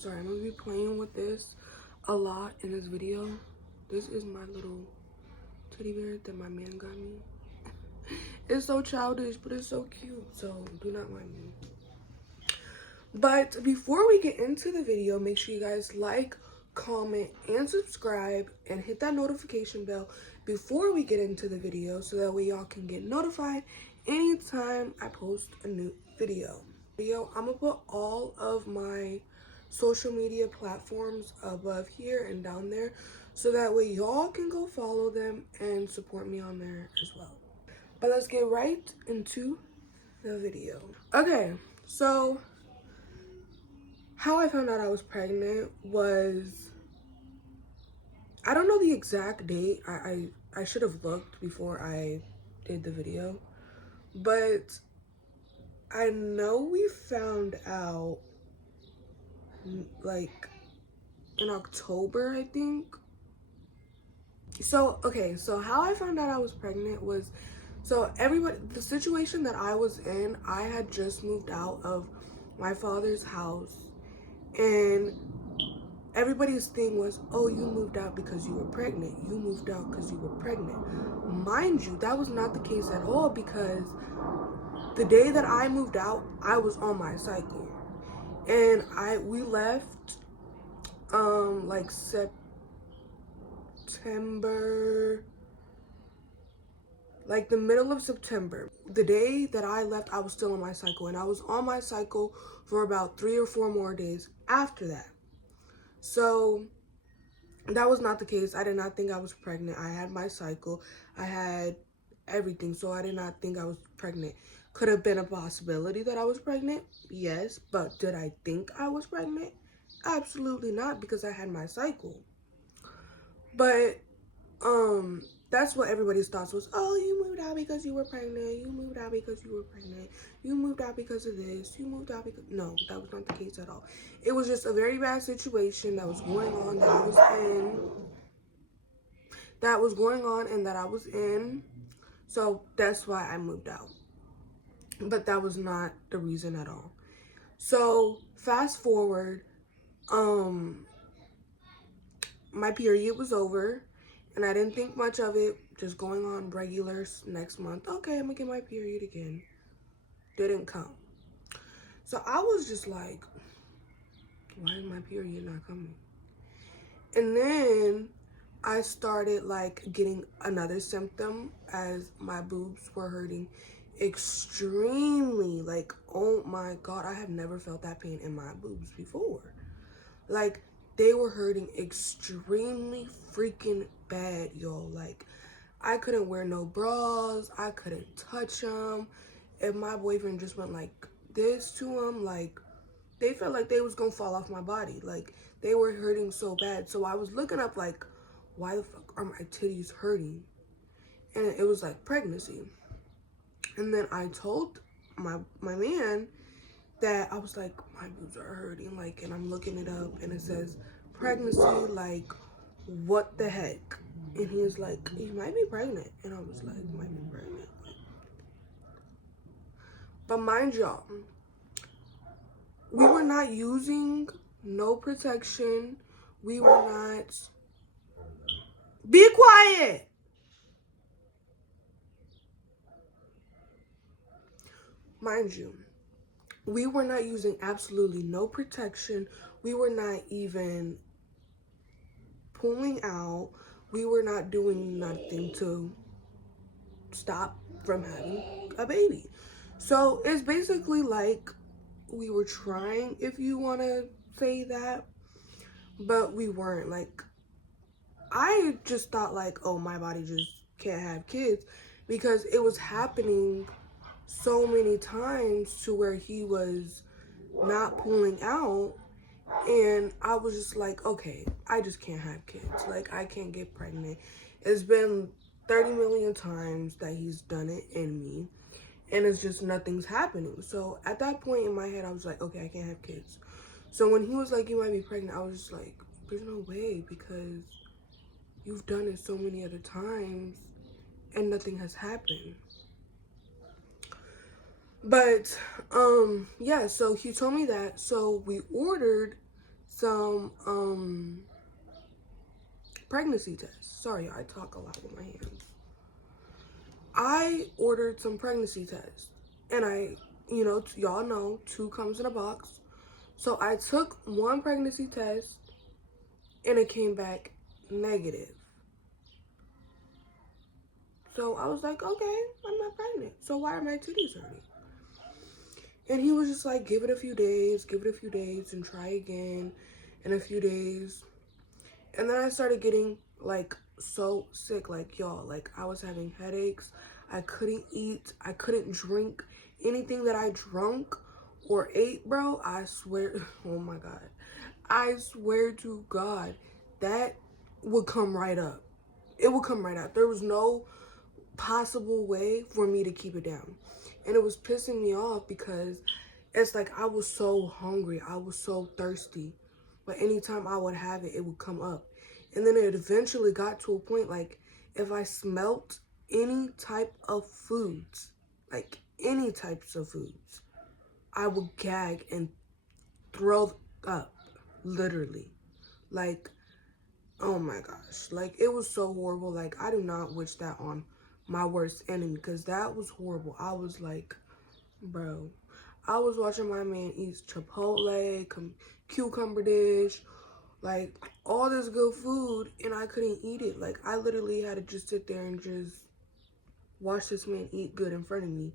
sorry, I'm gonna be playing with this a lot in this video. This is my little teddy bear that my man got me. It's so childish, but it's so cute, so do not mind me. But before we get into the video, make sure you guys like, comment, and subscribe, and hit that notification bell before we get into the video, so that way y'all can get notified anytime I post a new video. I'm gonna put all of my social media platforms above here and down there, so that way y'all can go follow them and support me on there as well. But let's get right into the video. Okay, so how I found out I was pregnant was, I don't know the exact date. I should have looked before I did the video, but I know we found out like in October, I think. So, okay, so how I found out I was pregnant was, so everybody, the situation that I was in, I had just moved out of my father's house, and everybody's thing was, oh, you moved out because you were pregnant. You moved out because you were pregnant. Mind you, that was not the case at all, because the day that I moved out, I was on my cycle. And we left like September, like the middle of September. The day that I left, I was still on my cycle, and I was on my cycle for about 3 or 4 more days after that. So that was not the case. I did not think I was pregnant. I had my cycle. I had everything. So I did not think I was pregnant. Could have been a possibility that I was pregnant. Yes. But did I think I was pregnant? Absolutely not, because I had my cycle. But that's what everybody's thoughts was. Oh, you moved out because you were pregnant. You moved out because you were pregnant. You moved out because of this. You moved out because... No, that was not the case at all. It was just a very bad situation that was going on that I was in. So that's why I moved out. But that was not the reason at all. So fast forward, my period was over. And I didn't think much of it, just going on regular next month. Okay, I'm gonna get my period again. Didn't come. So I was just like, why is my period not coming? And then I started like getting another symptom, as my boobs were hurting extremely. Like, oh my God, I have never felt that pain in my boobs before. Like, they were hurting extremely freaking bad, y'all. Like, I couldn't wear no bras. I couldn't touch them. If my boyfriend just went like this to them, like, they felt like they was gonna fall off my body. Like, they were hurting so bad. So I was looking up like, why the fuck are my titties hurting? And it was like pregnancy. And then I told my man that I was like, my boobs are hurting, like, and I'm looking it up, and it says pregnancy, like, what the heck? And he was like, you might be pregnant. And I was like, might be pregnant. But mind y'all, we were not using no protection. We were not... Be quiet! Mind you, we were not using absolutely no protection. We were not even pulling out. We were not doing nothing to stop from having a baby. So it's basically like we were trying, if you want to say that, but we weren't. Like, I just thought like, oh, my body just can't have kids, because it was happening so many times to where he was not pulling out, and I was just like, okay, I just can't have kids. Like, I can't get pregnant. It's been 30 million times that he's done it in me, and it's just nothing's happening. So at that point in my head, I was like, okay, I can't have kids. So when he was like, you might be pregnant, I was just like, there's no way, because you've done it so many other times and nothing has happened. But yeah, so he told me that. So we ordered some pregnancy tests. Sorry, I talk a lot with my hands. I ordered some pregnancy tests, and y'all know, 2 comes in a box. So I took one pregnancy test, and it came back negative. So I was like, okay, I'm not pregnant. So why are my titties hurting? And he was just like, give it a few days, and try again in a few days. And then I started getting like so sick, like y'all, like I was having headaches. I couldn't eat, I couldn't drink. Anything that I drunk or ate, bro, I swear, oh my God, I swear to God, that would come right up. It would come right out. There was no possible way for me to keep it down. And it was pissing me off because it's like I was so hungry. I was so thirsty. But anytime I would have it, it would come up. And then it eventually got to a point like if I smelt any type of foods, like any types of foods, I would gag and throw up, literally. Like, oh my gosh. Like, it was so horrible. Like, I do not wish that on my worst enemy because that was horrible. I was like, bro, I was watching my man eat Chipotle, cucumber dish, like all this good food, and I couldn't eat it. Like, I literally had to just sit there and just watch this man eat good in front of me.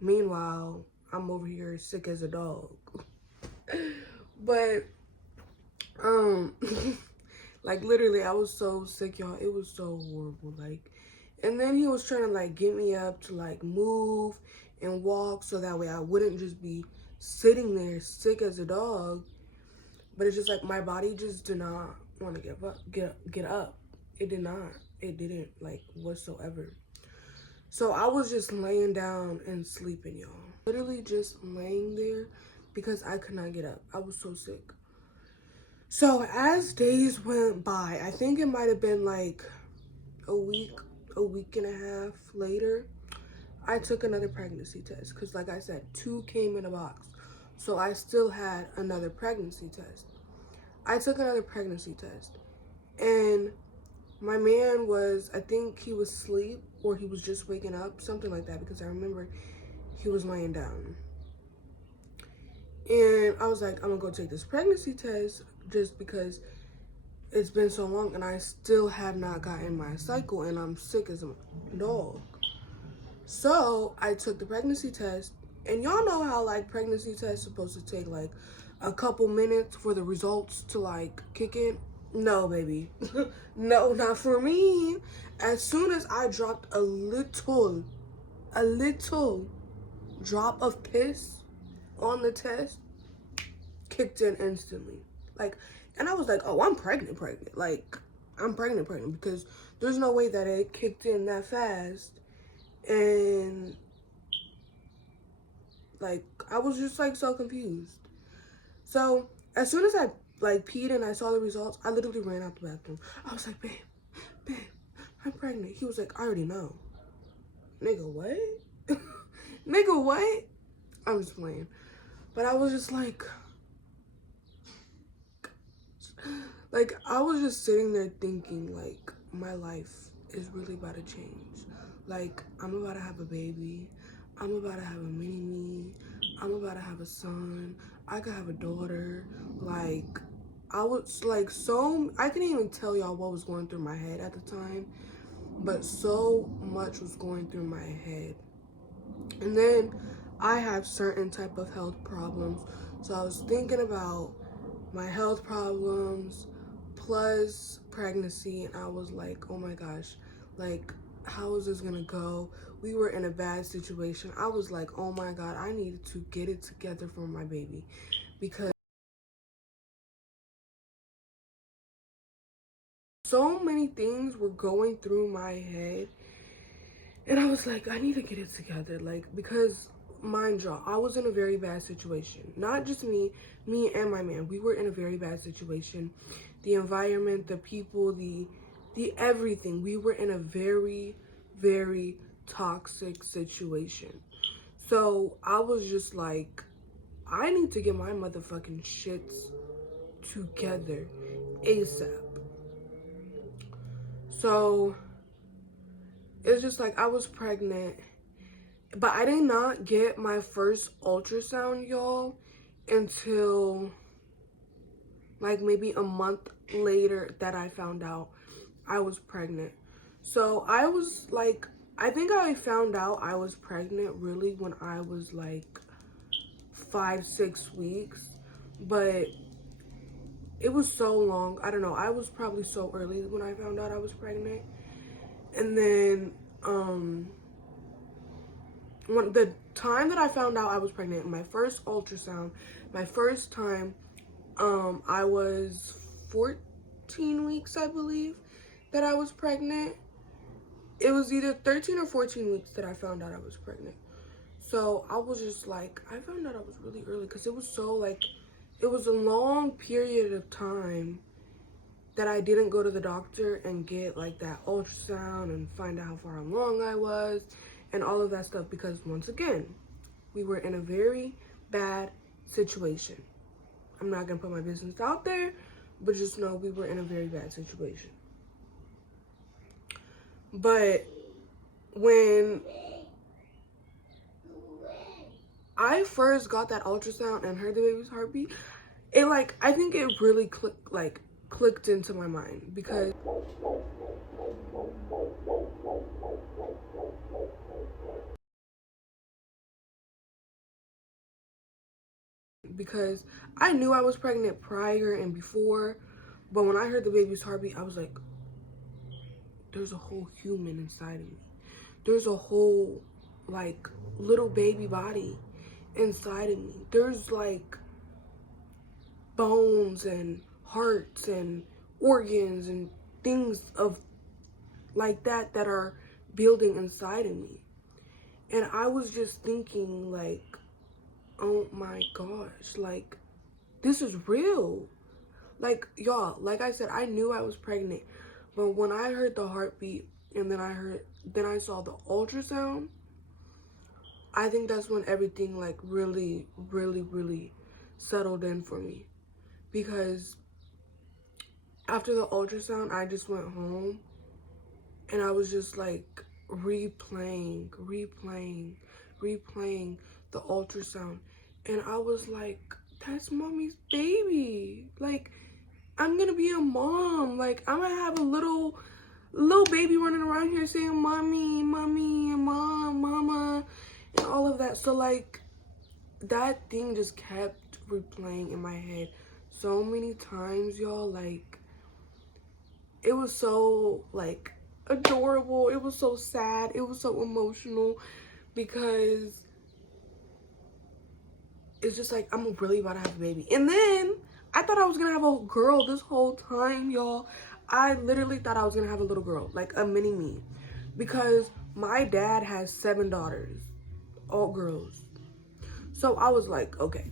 Meanwhile, I'm over here sick as a dog. But, like literally, I was so sick, y'all. It was so horrible. Like, and then he was trying to like get me up to like move and walk so that way I wouldn't just be sitting there sick as a dog. But it's just like my body just did not want to get up. It did not. It didn't, like, whatsoever. So I was just laying down and sleeping, y'all. Literally just laying there because I could not get up. I was so sick. So as days went by, I think it might have been like a week and a half later, I took another pregnancy test because, like I said, 2 came in a box. So I still had another pregnancy test. I took another pregnancy test, and my man was, I think he was asleep or he was just waking up, something like that, because I remember he was laying down. And I was like, I'm gonna go take this pregnancy test just because it's been so long and I still have not gotten my cycle and I'm sick as a dog. So I took the pregnancy test, and y'all know how like pregnancy tests supposed to take like a couple minutes for the results to like kick in. No, baby. No, not for me. As soon as I dropped a little drop of piss on the test, kicked in instantly. Like, and I was like, oh, I'm pregnant. Like, I'm pregnant because there's no way that it kicked in that fast. And like, I was just like so confused. So as soon as I like peed and I saw the results, I literally ran out the bathroom. I was like, babe, I'm pregnant. He was like, I already know. Nigga, what? Nigga, what? I'm just playing. But I was just like I was just sitting there thinking, like, my life is really about to change. Like, I'm about to have a baby. I'm about to have a mini-me. I'm about to have a son. I could have a daughter. Like, I was like I couldn't even tell y'all what was going through my head at the time, but so much was going through my head. And then I have certain type of health problems, so I was thinking about my health problems plus pregnancy, and I was like, oh my gosh, like, how is this gonna go? We were in a bad situation. I was like, oh my God, I needed to get it together for my baby, because so many things were going through my head, and I was like, I need to get it together. Like, because mind y'all, I was in a very bad situation. Not just me and my man. We were in a very bad situation. The environment, the people, the everything. We were in a very, very toxic situation. So I was just like, I need to get my motherfucking shits together ASAP. So it's just like I was pregnant, but I did not get my first ultrasound, y'all, until like maybe a month later that I found out I was pregnant. So I was like, I think I found out I was pregnant really when I was like 5-6 weeks, but it was so long. I don't know, I was probably so early when I found out I was pregnant. And then when the time that I found out I was pregnant, my first ultrasound, my first time, I was 14 weeks, I believe, that I was pregnant. It was either 13 or 14 weeks that I found out I was pregnant. So I was just like, I found out I was really early because it was so like, it was a long period of time that I didn't go to the doctor and get like that ultrasound and find out how far along I was and all of that stuff, because once again, we were in a very bad situation. I'm not gonna put my business out there, but just know we were in a very bad situation. But when I first got that ultrasound and heard the baby's heartbeat, it like, I think it really clicked into my mind, because I knew I was pregnant prior and before, but when I heard the baby's heartbeat, I was like, there's a whole human inside of me. There's a whole like little baby body inside of me. There's like bones and hearts and organs and things of like that are building inside of me. And I was just thinking like, oh my gosh, like this is real. Like, y'all, like I said, I knew I was pregnant, but when I heard the heartbeat and then I saw the ultrasound, I think that's when everything like really settled in for me. Because after the ultrasound, I just went home and I was just like replaying the ultrasound. And I was like, that's mommy's baby. Like, I'm gonna be a mom. Like, I'm gonna have a little baby running around here saying mommy, mommy, and mom, mama, and all of that. So like, that thing just kept replaying in my head so many times, y'all. Like, it was so like adorable. It was so sad. It was so emotional, because it's just like, I'm really about to have a baby. And then I thought I was gonna have a girl this whole time, y'all. I literally thought I was gonna have a little girl, like a mini me, because my dad has 7 daughters, all girls. So I was like, okay,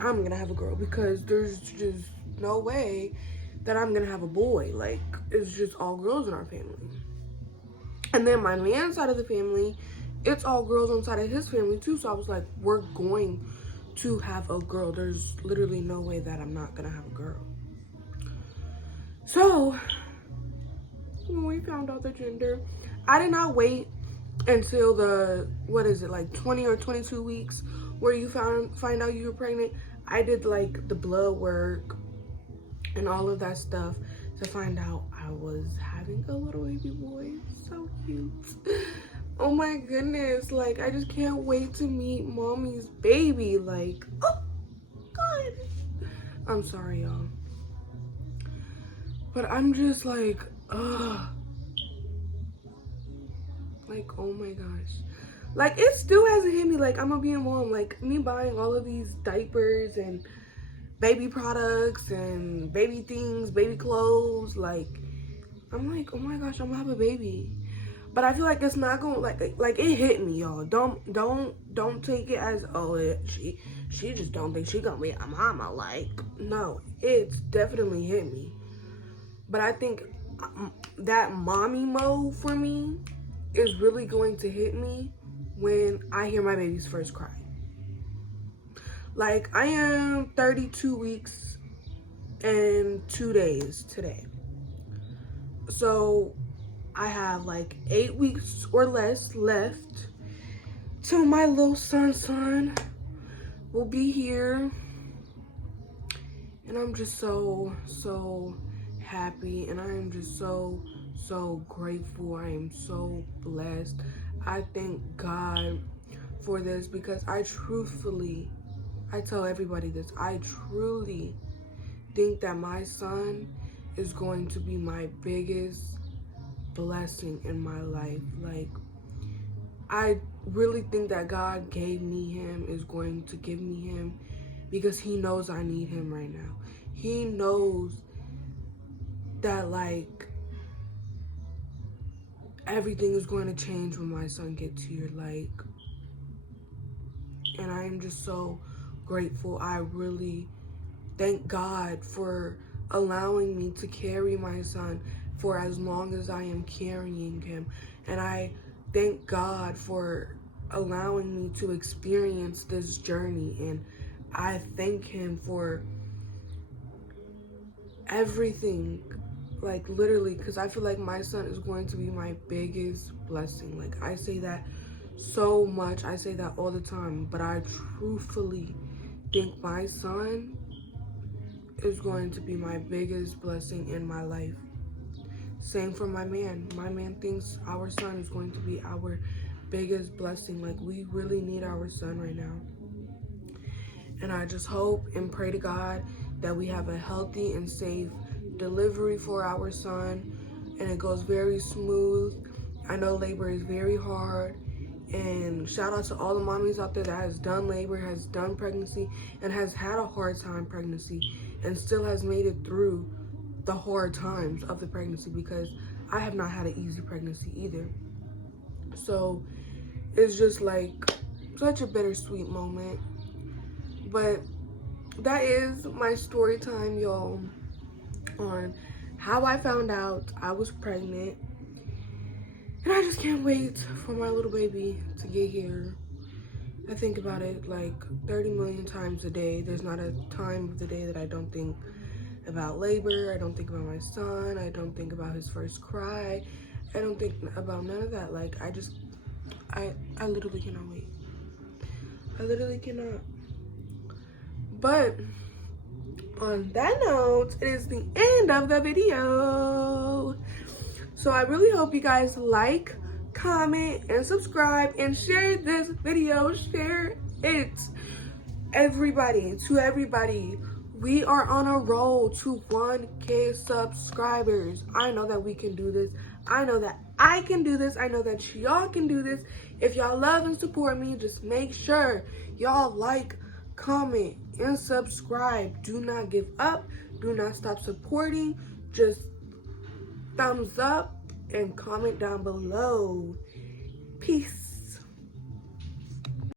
I'm gonna have a girl, because there's just no way that I'm gonna have a boy. Like, it's just all girls in our family. And then my man's side of the family, it's all girls on side of his family too. So I was like, we're going to have a girl. There's literally no way that I'm not gonna have a girl. So when we found out the gender, I did not wait until the, what is it, like 20 or 22 weeks where you find out you were pregnant. I did like the blood work and all of that stuff to find out I was having a little baby boy. So cute. Oh my goodness, like I just can't wait to meet mommy's baby. Like, oh god, I'm sorry y'all, but I'm just like, like, oh my gosh, like it still hasn't hit me like I'm gonna be a mom. Like, me buying all of these diapers and baby products and baby things, baby clothes, like I'm like, oh my gosh, I'm gonna have a baby. But I feel like it's not gonna like it hit me, y'all. Don't take it as, oh, she just don't think she gonna be a mama. Like, no, it's definitely hit me. But I think that mommy mode for me is really going to hit me when I hear my baby's first cry. Like, I am 32 weeks in 2 days today. So I have like 8 weeks or less left till my little son will be here. And I'm just so happy, and I am just so grateful. I am so blessed. I thank God for this, because I tell everybody this, I truly think that my son is going to be my biggest blessing in my life. Like, I really think that God gave me him, is going to give me him, because he knows I need him right now. He knows that, like, everything is going to change when my son gets here. Like, and I am just so grateful. I really thank God for allowing me to carry my son for as long as I am carrying him. And I thank God for allowing me to experience this journey. And I thank him for everything, like, literally, because I feel like my son is going to be my biggest blessing. Like, I say that so much, I say that all the time, but I truthfully think my son is going to be my biggest blessing in my life. Same for my man. My man thinks our son is going to be our biggest blessing. Like, we really need our son right now. And I just hope and pray to God that we have a healthy and safe delivery for our son, and it goes very smooth. I know labor is very hard, and shout out to all the mommies out there that has done labor, has done pregnancy, and has had a hard time pregnancy, and still has made it through the hard times of the pregnancy, because I have not had an easy pregnancy either. So it's just like such a bittersweet moment. But that is my story time, y'all, on how I found out I was pregnant. And I just can't wait for my little baby to get here. I think about it like 30 million times a day. There's not a time of the day that I don't think about labor. I don't think about my son. I don't think about his first cry. I don't think about none of that. Like, I literally cannot wait. I literally cannot. But on that note, it is the end of the video. So I really hope you guys like, comment, and subscribe, and share this video. Share it. Everybody, to everybody. We are on a roll to 1K subscribers. I know that we can do this. I know that I can do this. I know that y'all can do this. If y'all love and support me, just make sure y'all like, comment, and subscribe. Do not give up. Do not stop supporting. Just thumbs up and comment down below. Peace.